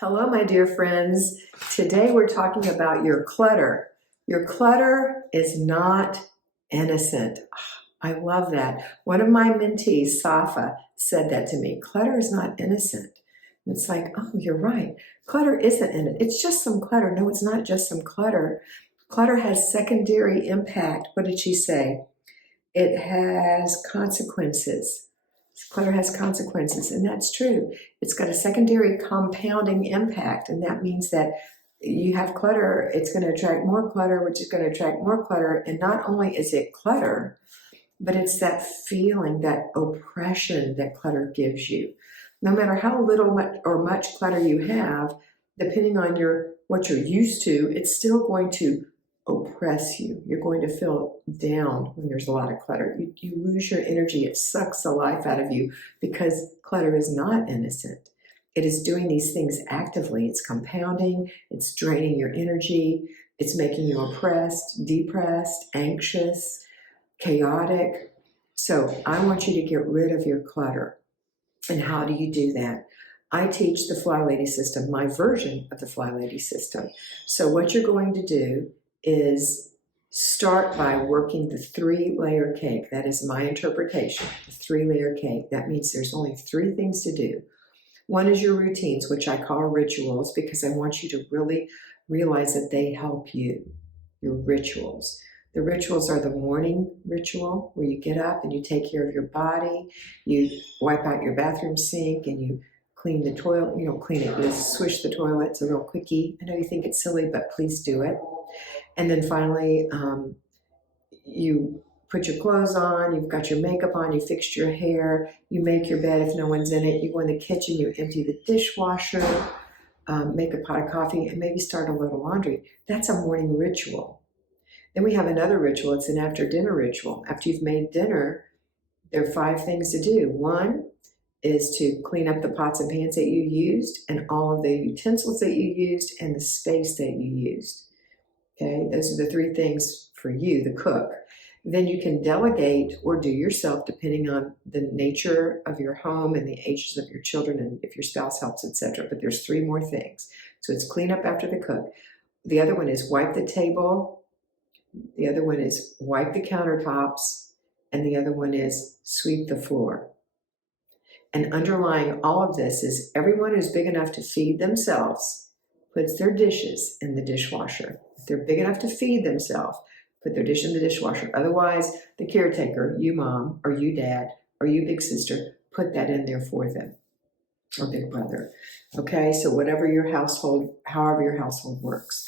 Hello, my dear friends. Today we're talking about your clutter. Your clutter is not innocent. I love that. One of my mentees, Safa, said that to me. Clutter is not innocent. And it's like, oh, you're right. Clutter isn't innocent. It's just some clutter. No, it's not just some clutter. Clutter has secondary impact. What did she say? It has consequences. Clutter has consequences, and that's true. It's got a secondary compounding impact, and that means that you have clutter, it's going to attract more clutter, which is going to attract more clutter. And not only is it clutter, but it's that feeling, that oppression that clutter gives you. No matter how little or much clutter you have, depending on what you're used to, it's still going to oppress you. You're going to feel down when there's a lot of clutter. You lose your energy. It sucks the life out of you because clutter is not innocent. It is doing these things actively. It's compounding. It's draining your energy. It's making you oppressed, depressed, anxious, chaotic. So I want you to get rid of your clutter. And how do you do that? I teach the FlyLady system, my version of the FlyLady system. So what you're going to do is start by working the 3-layer cake. That is my interpretation, the 3-layer cake. That means there's only 3 things to do. One is your routines, which I call rituals, because I want you to really realize that they help you, your rituals. The rituals are the morning ritual, where you get up and you take care of your body, you wipe out your bathroom sink, and you clean the toilet. You don't clean it, you just swish the toilet. It's a real quickie. I know you think it's silly, but please do it. And then finally, you put your clothes on, you've got your makeup on, you fixed your hair, you make your bed if no one's in it, you go in the kitchen, you empty the dishwasher, make a pot of coffee, and maybe start a load of laundry. That's a morning ritual. Then we have another ritual. It's an after dinner ritual. After you've made dinner, there are 5 things to do. One is to clean up the pots and pans that you used and all of the utensils that you used and the space that you used. Okay, those are the 3 things for you, the cook. Then you can delegate or do yourself, depending on the nature of your home and the ages of your children and if your spouse helps, etc. But there's 3 more things. So it's clean up after the cook. The other one is wipe the table. The other one is wipe the countertops. And the other one is sweep the floor. And underlying all of this is everyone who's big enough to feed themselves puts their dishes in the dishwasher. If they're big enough to feed themselves, put their dish in the dishwasher. Otherwise, the caretaker, you mom, or you dad, or you big sister, put that in there for them, or big brother. Okay, so whatever your household, however your household works.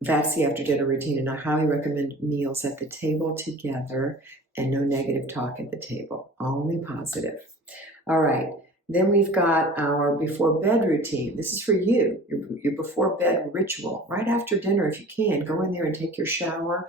That's the after dinner routine, and I highly recommend meals at the table together and no negative talk at the table, only positive. All right. Then we've got our before bed routine. This is for you, your before bed ritual. Right after dinner, if you can, go in there and take your shower,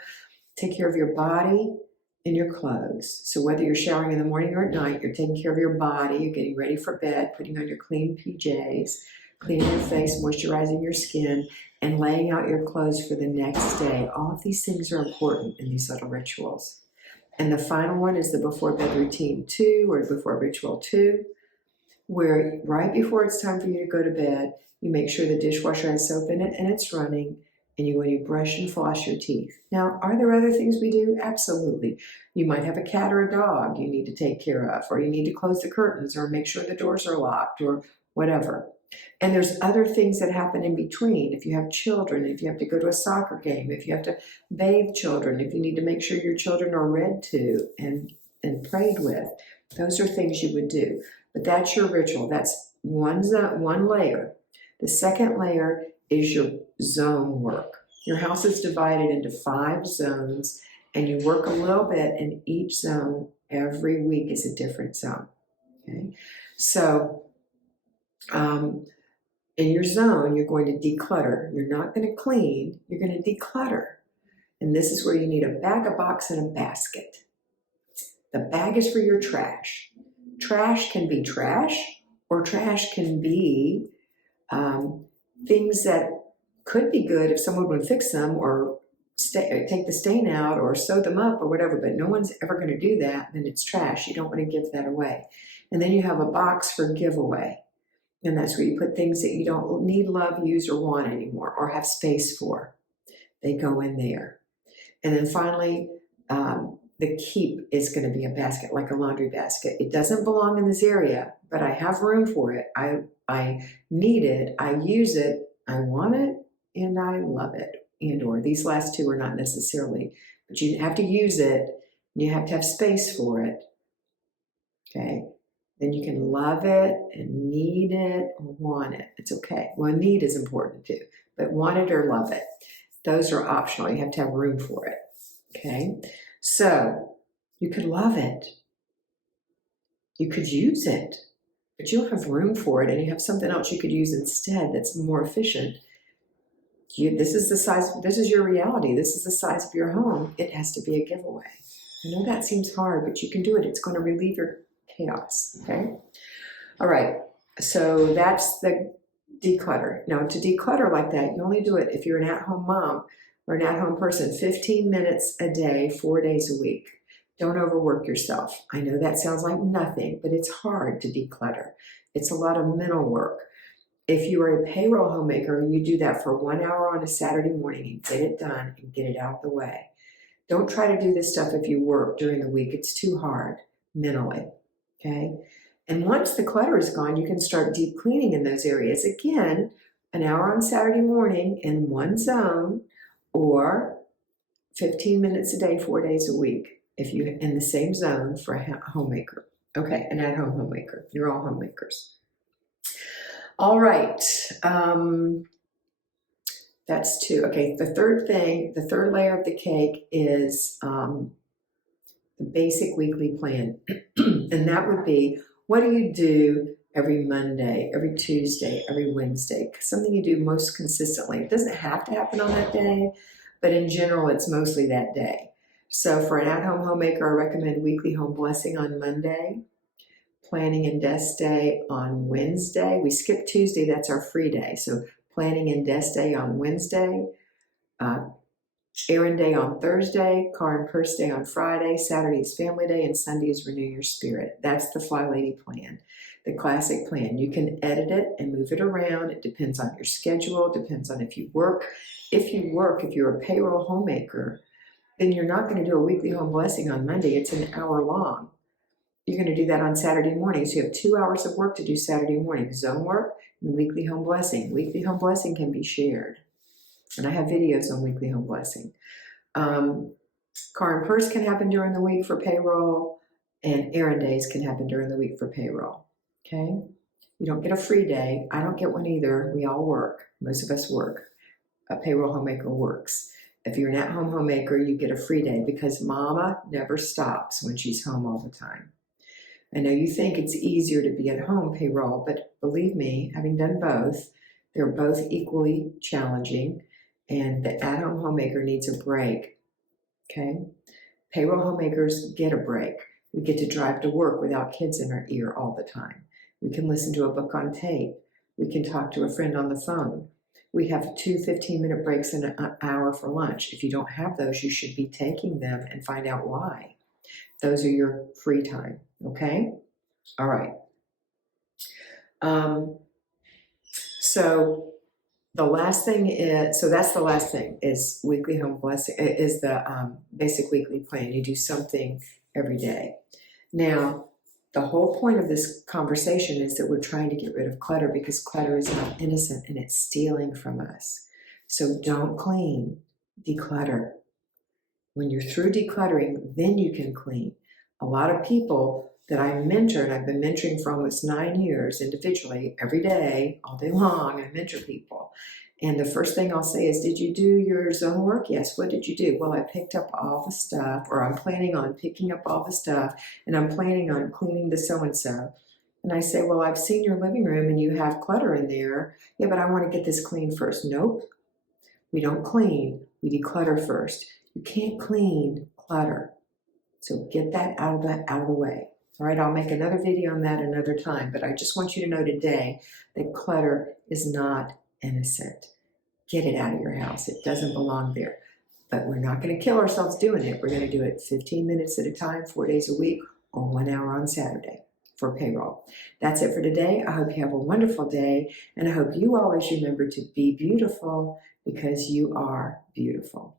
take care of your body and your clothes. So whether you're showering in the morning or at night, you're taking care of your body, you're getting ready for bed, putting on your clean PJs, cleaning your face, moisturizing your skin, and laying out your clothes for the next day. All of these things are important in these little rituals. And the final one is the before bed routine 2, or before ritual 2. Where right before it's time for you to go to bed, you make sure the dishwasher has soap in it and it's running, and you brush and floss your teeth. Now, are there other things we do? Absolutely. You might have a cat or a dog you need to take care of, or you need to close the curtains or make sure the doors are locked or whatever. And there's other things that happen in between. If you have children, if you have to go to a soccer game, if you have to bathe children, if you need to make sure your children are read to and prayed with, those are things you would do. But that's your ritual. That's one layer. The second layer is your zone work. Your house is divided into 5 zones, and you work a little bit in each zone. Every week is a different zone. Okay, so in your zone, you're going to declutter. You're not going to clean. You're going to declutter, and this is where you need a bag, a box, and a basket. The bag is for your trash. Trash can be trash, or trash can be things that could be good if someone would fix them or take the stain out or sew them up or whatever, but no one's ever going to do that, then it's trash. You don't want to give that away. And then you have a box for giveaway. And that's where you put things that you don't need, love, use, or want anymore, or have space for. They go in there. And then finally, the keep is going to be a basket, like a laundry basket. It doesn't belong in this area, but I have room for it. I need it, I use it, I want it, and I love it. And or these last two are not necessarily, but you have to use it, you have to have space for it. Okay? Then you can love it and need it or want it. It's okay. Well, need is important too, but want it or love it. Those are optional. You have to have room for it. Okay? So you could love it. You could use it, but you don't have room for it, and you have something else you could use instead that's more efficient. This is the size, this is your reality. This is the size of your home. It has to be a giveaway. I know that seems hard, but you can do it. It's going to relieve your chaos. Okay? All right. So that's the declutter. Now, to declutter like that, you only do it if you're an at-home mom or an at-home person, 15 minutes a day, 4 days a week. Don't overwork yourself. I know that sounds like nothing, but it's hard to declutter. It's a lot of mental work. If you are a payroll homemaker, you do that for 1 hour on a Saturday morning and get it done and get it out of the way. Don't try to do this stuff if you work during the week. It's too hard mentally, okay? And once the clutter is gone, you can start deep cleaning in those areas. Again, an hour on Saturday morning in one zone, or 15 minutes a day, 4 days a week, if you're in the same zone for a homemaker. Okay, an at-home homemaker. You're all homemakers. All right. That's two. Okay, the third thing, the third layer of the cake is the basic weekly plan. And that would be, what do you do every Monday, every Tuesday, every Wednesday? Something you do most consistently. It doesn't have to happen on that day, but in general, it's mostly that day. So for an at-home homemaker, I recommend weekly home blessing on Monday, planning and desk day on Wednesday. We skip Tuesday, that's our free day. So planning and desk day on Wednesday, errand day on Thursday, car and purse day on Friday, Saturday is family day, and Sunday is renew your spirit. That's the FlyLady plan, the classic plan. You can edit it and move it around. It depends on your schedule, depends on if you work. If you're a payroll homemaker, then you're not going to do a weekly home blessing on Monday. It's an hour long. You're going to do that on Saturday morning. So you have 2 hours of work to do Saturday morning, zone work and weekly home blessing. Weekly home blessing can be shared. And I have videos on weekly home blessing. Car and purse can happen during the week for payroll, and errand days can happen during the week for payroll. Okay? You don't get a free day. I don't get one either. We all work. Most of us work. A payroll homemaker works. If you're an at-home homemaker, you get a free day because mama never stops when she's home all the time. I know you think it's easier to be at home payroll, but believe me, having done both, they're both equally challenging, and the at-home homemaker needs a break, okay? Payroll homemakers get a break. We get to drive to work without kids in our ear all the time. We can listen to a book on tape. We can talk to a friend on the phone. We have 2 15-minute breaks in an hour for lunch. If you don't have those, you should be taking them and find out why. Those are your free time, okay? All right. So the last thing is, so that's the last thing, is weekly home blessing, is the basic weekly plan. You do something every day. Now, the whole point of this conversation is that we're trying to get rid of clutter because clutter is not innocent and it's stealing from us. So don't clean, declutter. When you're through decluttering, then you can clean. A lot of people that I mentor, and I've been mentoring for almost 9 years individually, every day, all day long, I mentor people. And the first thing I'll say is, did you do your zone work? Yes. What did you do? Well, I picked up all the stuff, or I'm planning on picking up all the stuff, and I'm planning on cleaning the so-and-so. And I say, well, I've seen your living room and you have clutter in there. Yeah, but I want to get this cleaned first. Nope. We don't clean. We declutter first. You can't clean clutter. So get that out of the way. All right, I'll make another video on that another time, but I just want you to know today that clutter is not innocent. Get it out of your house. It doesn't belong there. But we're not going to kill ourselves doing it. We're going to do it 15 minutes at a time, 4 days a week, or 1 hour on Saturday. for payroll. That's it for today. I hope you have a wonderful day, and I hope you always remember to be beautiful because you are beautiful.